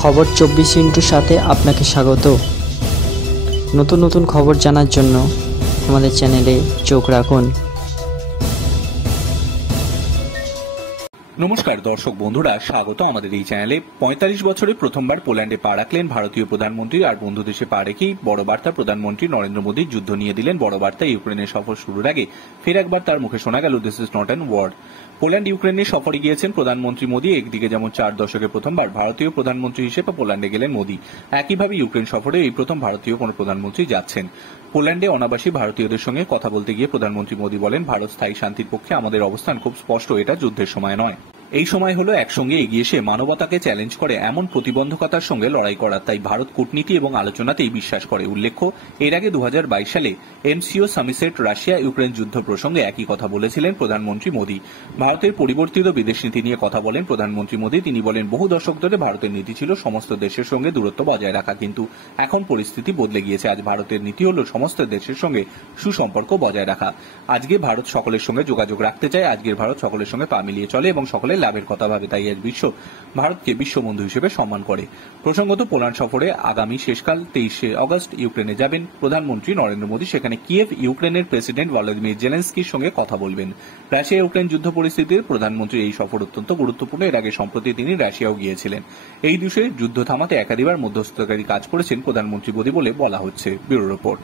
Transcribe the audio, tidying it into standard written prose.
খবর 24x সাথে আপনাকে স্বাগত। নতুন নতুন খবর জানার জন্য আমাদের চ্যানেলে চোখ রাখুন। নমস্কার দর্শক বন্ধুরা, স্বাগত আমাদের এই চ্যানেলে। ৪৫ বছরে প্রথমবার পোল্যান্ডে পা রাখলেন ভারতীয় প্রধানমন্ত্রী। আর বন্ধু দেশে পা রেখেই বড় বার্তা, প্রধানমন্ত্রী নরেন্দ্র মোদী যুদ্ধ নিয়ে দিলেন বড় বার্তা। ইউক্রেনের সফর শুরুর আগে ফের একবার তার মুখে শোনা গেল, this is not an war. Poland ইউক্রেনের সফরে গিয়েছেন প্রধানমন্ত্রী মোদী। একদিকে যেমন 4 দশকে প্রথমবার ভারতীয় প্রধানমন্ত্রী হিসেবে পোল্যান্ডে গেলেন মোদী, একইভাবে ইউক্রেন সফরে এই প্রথম ভারতীয় কোন প্রধানমন্ত্রী যাচ্ছেন। পোল্যান্ডে অনাবাসী ভারতীয়দের সঙ্গে কথা বলতে গিয়ে প্রধানমন্ত্রী মোদী বলেন, ভারত স্থায়ী শান্তির পক্ষে, আমাদের অবস্থান খুব স্পষ্ট, এটা যুদ্ধের সময় নয়। এই সময় হলো একসঙ্গে এগিয়ে এসে মানবতাকে চ্যালেঞ্জ করে এমন প্রতিবন্ধকতার সঙ্গে লড়াই করা। তাই ভারত কূটনীতি এবং আলোচনাতেই বিশ্বাস করে। উল্লেখ্য, এর আগে 2022 সালে এমসিও সামিসেট রাশিয়া ইউক্রেন যুদ্ধ প্রসঙ্গে একই কথা বলেছিলেন প্রধানমন্ত্রী মোদী। ভারতের পরিবর্তিত বিদেশ নীতি নিয়ে কথা বলেন প্রধানমন্ত্রী মোদী। তিনি বলেন, বহু দশক ধরে ভারতের নীতি ছিল সমস্ত দেশের সঙ্গে দূরত্ব বজায় রাখা, কিন্তু এখন পরিস্থিতি বদলে গিয়েছে। আজ ভারতের নীতি হলো সমস্ত দেশের সঙ্গে সুসম্পর্ক বজায় রাখা। আজকে ভারত সকলের সঙ্গে যোগাযোগ রাখতে চায়। আজকের ভারত সকলের সঙ্গে পা মিলিয়ে চলে এবং সকলের লাভের কথা ভাবে। তাই আজ বিশ্ব ভারতকে বিশ্ববন্ধু হিসেবে সম্মান করে। প্রসঙ্গত, পোল্যান্ড সফরে আগামী শেষকাল 23শে আগস্ট ইউক্রেনে যাবেন প্রধানমন্ত্রী নরেন্দ্র মোদী। সেখানে কিয়েভ ইউক্রেনের প্রেসিডেন্ট ভলোদিমির জেলেনস্কির সঙ্গে কথা বলবেন। রাশিয়া ইউক্রেন যুদ্ধ পরিস্থিতির প্রধানমন্ত্রীর এই সফর অত্যন্ত গুরুত্বপূর্ণ। এর আগে সম্প্রতি তিনি রাশিয়াও গিয়েছিলেন। এই দেশে যুদ্ধ থামাতে একাধিকবার মধ্যস্থতাকারী কাজ করেছেন প্রধানমন্ত্রী মোদী বলে বলা হচ্ছে। Bureau report.